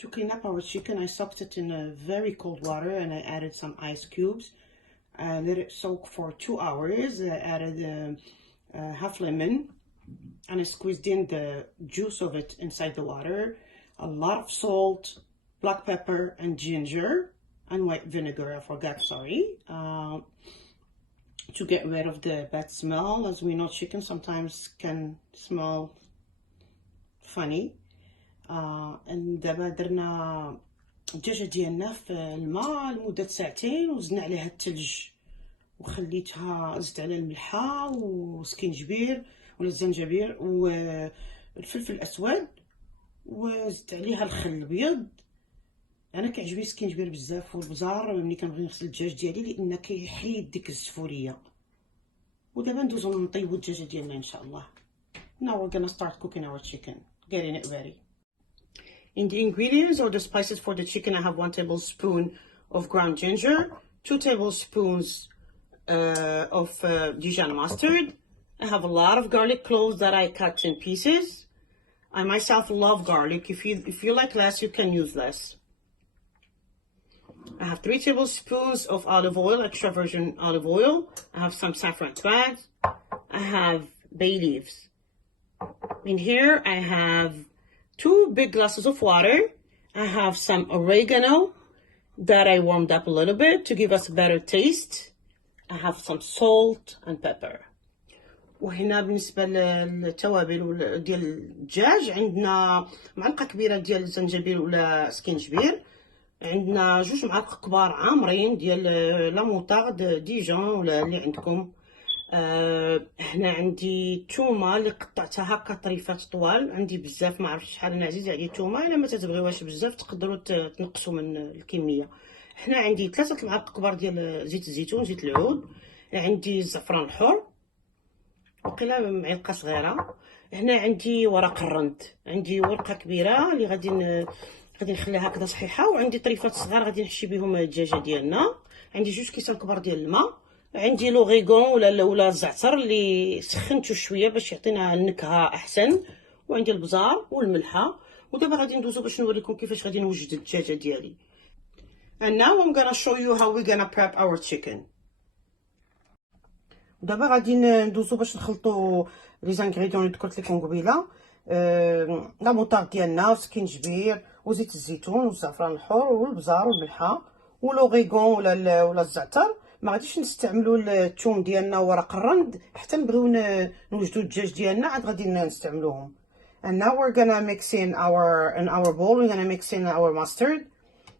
To clean up our chicken, I soaked it in a very cold water and I added some ice cubes. I let it soak for 2 hours. I added half lemon and I squeezed in the juice of it inside the water. A lot of salt, black pepper and ginger and white vinegar, I forgot, sorry. To get rid of the bad smell. As we know, chicken sometimes can smell funny. دابا درنا الدجاجه ديالنا في الماء لمده ساعتين وزدنا عليها الثلج وخليتها، زدت عليها الملحه وسكينجبير ولا الزنجبير والفلفل الاسود وزدت عليها الخل الابيض. انا كيعجبني السكينجبير بزاف والبزار ملي كنبغي نغسل الدجاج ديالي لان كيحيد ديك الزفوريه. ودابا ندوزو نطيبو الدجاجه ديالنا ان شاء الله. Now we're gonna start cooking our chicken, getting it ready. In the ingredients or the spices for the chicken, I have 1 tablespoon of ground ginger, 2 tablespoons of Dijon mustard. I have a lot of garlic cloves that I cut in pieces. I myself love garlic. If you like less, you can use less. I have 3 tablespoons of olive oil, extra virgin olive oil. I have some saffron twags. I have bay leaves. In here, I have 2 big glasses of water. I have some oregano that I warmed up a little bit to give us a better taste. I have some salt and pepper. وهنا بالنسبة للتوابل ديال الدجاج عندنا معلقة كبيرة ديال الزنجبيل ولا سكينجبير. عندنا 2 معالق كبار عامرين ديال لا موطارد ديجون ولا اللي عندكم. هنا عندي تومه اللي قطعتها هكا طريفات طوال. عندي بزاف، ما عرفتش شحال انا عزيزه عليا التومه. الا ما تتبغيوهاش بزاف تقدروا تنقصوا من الكميه. هنا عندي 3 معالق كبار ديال زيت الزيتون، زيت العود. عندي الزعفران الحر وقيله معلقه صغيره. هنا عندي ورق الرند، عندي ورقه كبيره اللي غادي نخليها هكذا صحيحه، وعندي طريفات صغار غادي نحشي بهم الدجاجه ديالنا. عندي 2 كيسان كبار ديال الماء. عندي لوغيغون ولا الزعتر اللي سخنته شويه باش يعطينا النكهه احسن. وعندي البزار والملحه. ودابا غادي ندوزو باش نوريكم كيفاش غادي نوجد الدجاجه ديالي. And now I'm gonna show you how we're gonna prep our chicken. ودابا غادي ندوزو باش نخلطو لي زانغريديون اللي ذكرت لكم قبيله. لا موطارد ديالنا وسكينجبير وزيت الزيتون والزعفران الحر والبزار والملحه ولوغيغون ولا الزعتر. ما غاديش نستعملوا الثوم ديالنا وورق الرند حتى نبغيو نوجدوا الدجاج ديالنا عاد غادي نستعملوهم. And now we're gonna mix in our bowl. We're gonna mix in our mustard,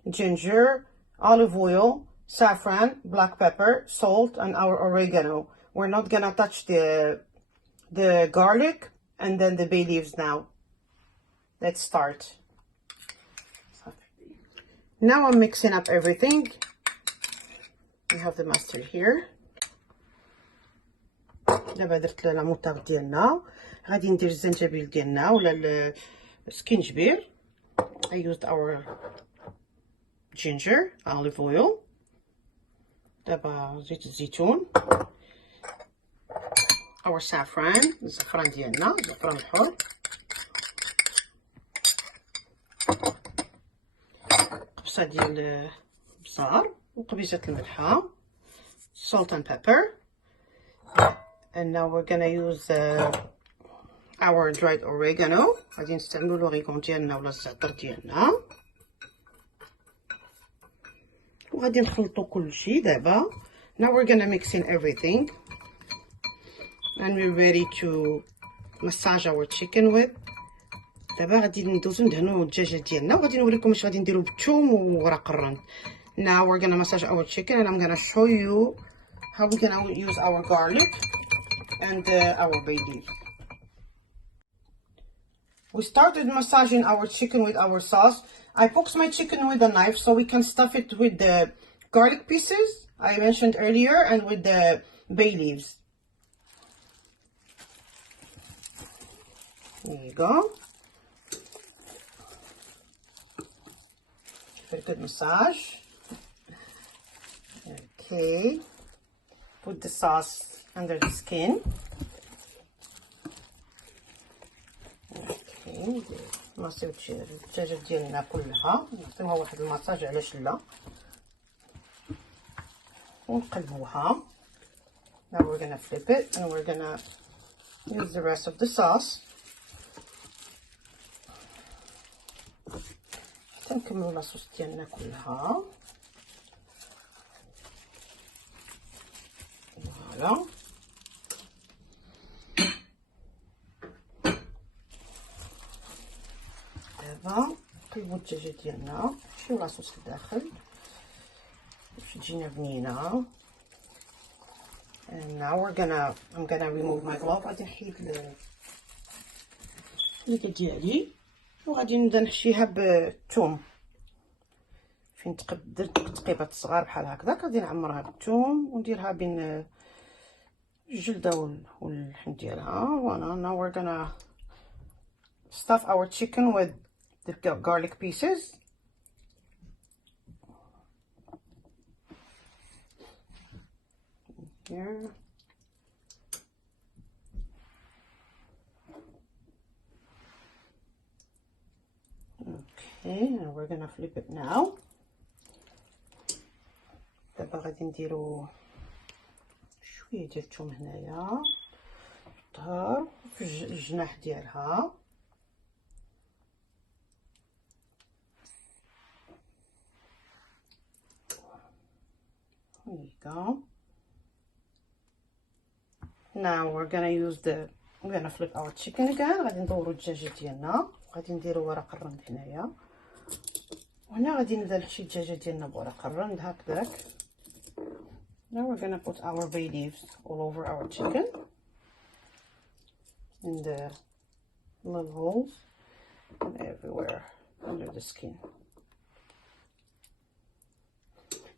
ginger, olive oil, saffron, black pepper, salt, and our oregano. We're not gonna touch the garlic and then the bay leaves now. Let's start. Now I'm mixing up everything. We have the mustard here. دابا درت لا موطارد ديالنا. غادي ندير الزنجبيل ديالنا ولا السكينجبير. I used our ginger, olive oil. دابا زيت الزيتون. our saffron, الزعفران ديالنا، الزعفران الحر. قبصة ديال البزار وقبيزة الملحة. salt and pepper. And now we're gonna use our dried oregano. غادي نستعملو لوريغون ديالنا ولا الزعتر ديالنا وغادي نخلطو كلشي دابا. Now we're gonna mix in everything and we're ready to massage our chicken with. دابا غادي ندوزو ندهنو الدجاجه ديالنا وغادي نوريكم اش غادي نديرو بالثوم وورق الرند. Now we're gonna massage our chicken and I'm gonna show you how we're gonna use our garlic and our bay leaf. We started massaging our chicken with our sauce. I poked my chicken with a knife so we can stuff it with the garlic pieces I mentioned earlier and with the bay leaves. There you go. Give it a good massage. Okay. Put the sauce under the skin. Okay. نصيو الدجاجه ديالنا كلها، نعطيوها واحد الماساج على شله ونقلبوها. Now we're gonna flip it and we're gonna use the rest of the sauce. تنكملوا لاصوص ديالنا كلها. فوالا دابا نقلبوا الدجاجه ديالنا، نشيو لاصوص لداخل باش تجينا بنينه. And now I'm gonna remove my glove. غادي نحيد اليد ديالي وغادي نبدا نحشيها بالثوم. فين درت تقيبات صغار بحال هكذا، غادي نعمرها بالثوم ونديرها بين الجلده واللحم ديالها. فوالا. Now we're gonna stuff our chicken with the garlic pieces. Here. Okay, and we're gonna flip it now. دابا غادي نديرو شويه ديال الثوم هنايا في الظهر في الجناح ديالها. There you go. Now we're gonna flip our chicken again. غادي ندورو الدجاجه ديالنا، غادي نديرو ورق الرند هنايا، وهنا غادي نبدا نحشي الدجاجه ديالنا بورق الرند هكذاك. Now we're gonna put our bay leaves all over our chicken in the little holes and everywhere under the skin.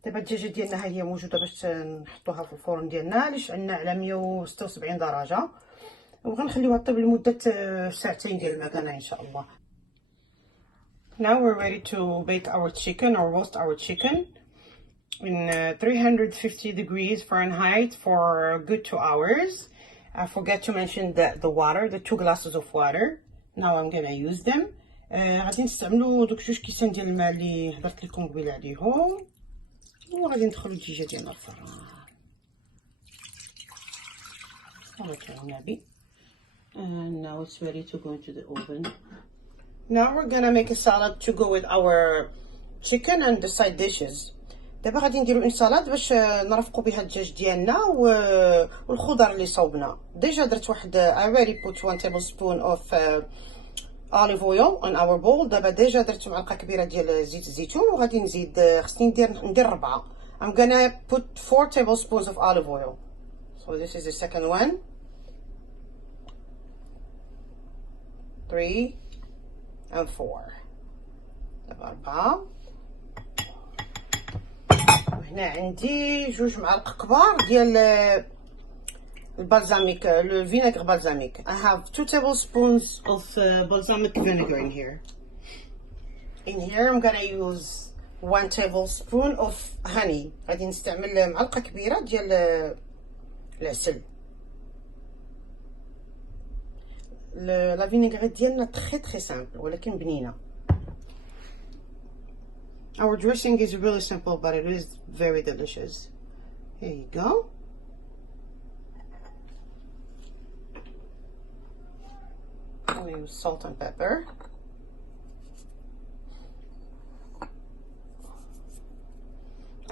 دابا الدجاجه ديالنا ها هي موجوده باش نحطوها في الفرن ديالنا، علاش عندنا على 176 درجه، وغنخليوها طيب لمده ساعتين ديال المكانه ان شاء الله. Now we're ready to bake our chicken or roast our chicken in 350 degrees Fahrenheit for a good 2 hours. I forget to mention the water, the 2 glasses of water. Now I'm gonna use them. غادي نستعملوا دوك 2 كيسان ديال الماء اللي هضرت لكم قبيله عليهم، وغادي ندخلوا الدجاجه ديالنا الفرن. And now it's ready to go into the oven. Now we're gonna make a salad to go with our chicken and the side dishes. دابا غادي نديرو ان سالاد باش نرافقوا بها الدجاج ديالنا والخضر اللي صوبنا. ديجا درت واحد I already put 1 tablespoon of olive oil on our bowl. دابا ديجا درت معلقه كبيره ديال زيت الزيتون، وغادي نزيد خصني ندير 4. I'm gonna put 4 tablespoons of olive oil. So this is the second one. 3 and 4. دابا 4. وهنا عندي 2 معالق كبار ديال البالزاميك، le vinaigre balsamique. I have 2 tablespoons of balsamic vinegar in here. In here I'm gonna use 1 tablespoon of honey. غادي نستعمل معلقه كبيره ديال العسل. لا فينيغريت ديالنا très simple ولكن بنينه. Our dressing is really simple, but it is very delicious. Here you go. I'll use salt and pepper.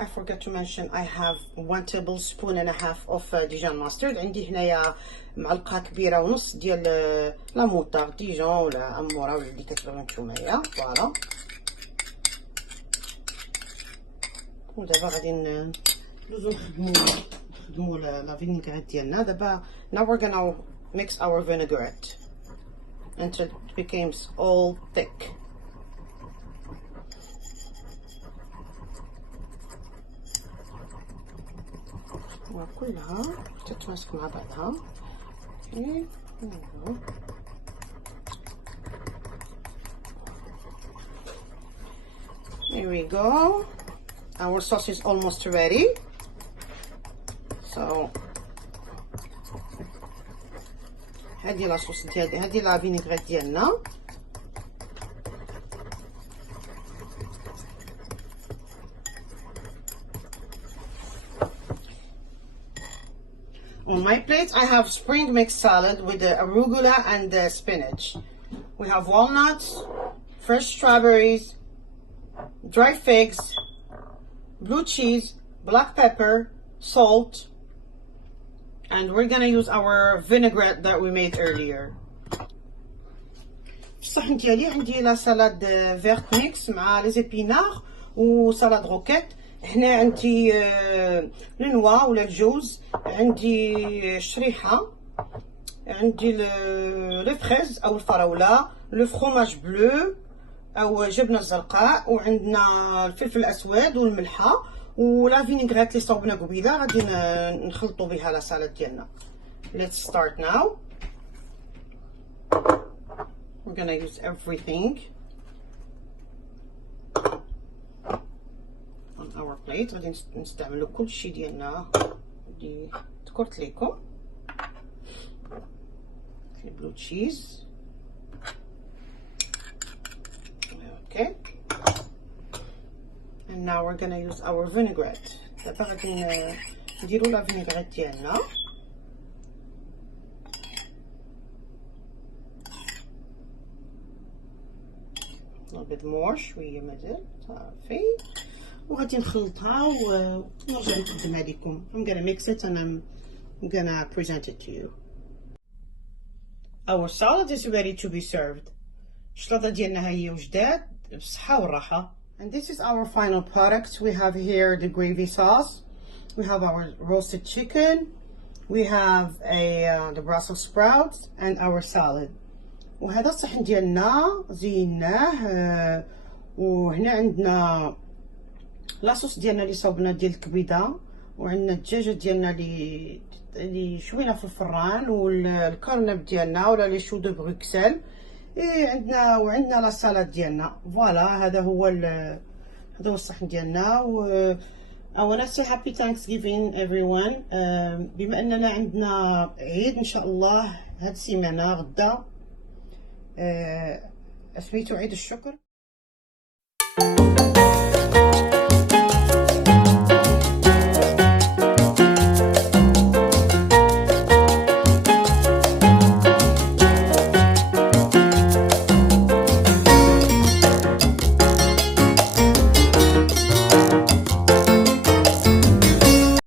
I forgot to mention I have 1 tablespoon and a half of Dijon mustard. عندي هنايا معلقه كبيره ونص ديال لا موطار ديجون ولا اموره ولا اللي كتبغيو نتومايا. فوالا. ودابا غادي ندوزو نخدمو لا فينيغريت ديالنا. دابا now we're gonna mix our vinaigrette until it becomes all thick. كلها تتماسك مع بعضها. Here we go. Our sauce is almost ready. So هذه لا صوص ديالي، هذه لا فينيغريت ديالنا. plate, I have spring mix salad with the arugula and the spinach. We have walnuts, fresh strawberries, dried figs, blue cheese, black pepper, salt, and we're gonna use our vinaigrette that we made earlier. في الصحن ديالي عندي لا سالاد فيرت ميكس مع لي زيبينار وسالاد روكيت. هنا عندي النوا ولا الجوز، عندي شريحه، عندي لي فريز او الفراوله، لو فروماج بلو او جبنه زرقاء، وعندنا الفلفل الاسود والملحه ولا فينيغريت اللي صوبنا قبيله غادي نخلطوا بها لا سالاد ديالنا. Let's start now. We're gonna use everything on our plate. غادي نستعملوا كلشي ديالنا اللي ذكرت لكم. في blue cheese. Okay. And now we're gonna use our vinaigrette. دابا غادي نديروا لا فينيغريت ديالنا. A bit more شويه مازال صافي، وغادي نخلطها ونرجع نقدمها لكم. I'm gonna mix it and I'm gonna present it to you. Our salad is ready to be served. الشلاضه ديالنا ها هي وجدات بالصحه والراحه. And this is our final product. We have here the gravy sauce. We have our roasted chicken. We have the Brussels sprouts and our salad. وهذا الصحن ديالنا زيناه. وهنا عندنا لاصوص ديالنا اللي صوبنا ديال الكبيده، وعندنا الدجاجه ديالنا اللي شوينا في الفران، والكرنب ديالنا ولا لي شو دو بروكسل. وعندنا لا سالاد ديالنا. فوالا هذا هو الصحن ديالنا. I wanna say happy Thanksgiving everyone. بما اننا عندنا عيد ان شاء الله هاد السيمانه غدا، سميتو عيد الشكر.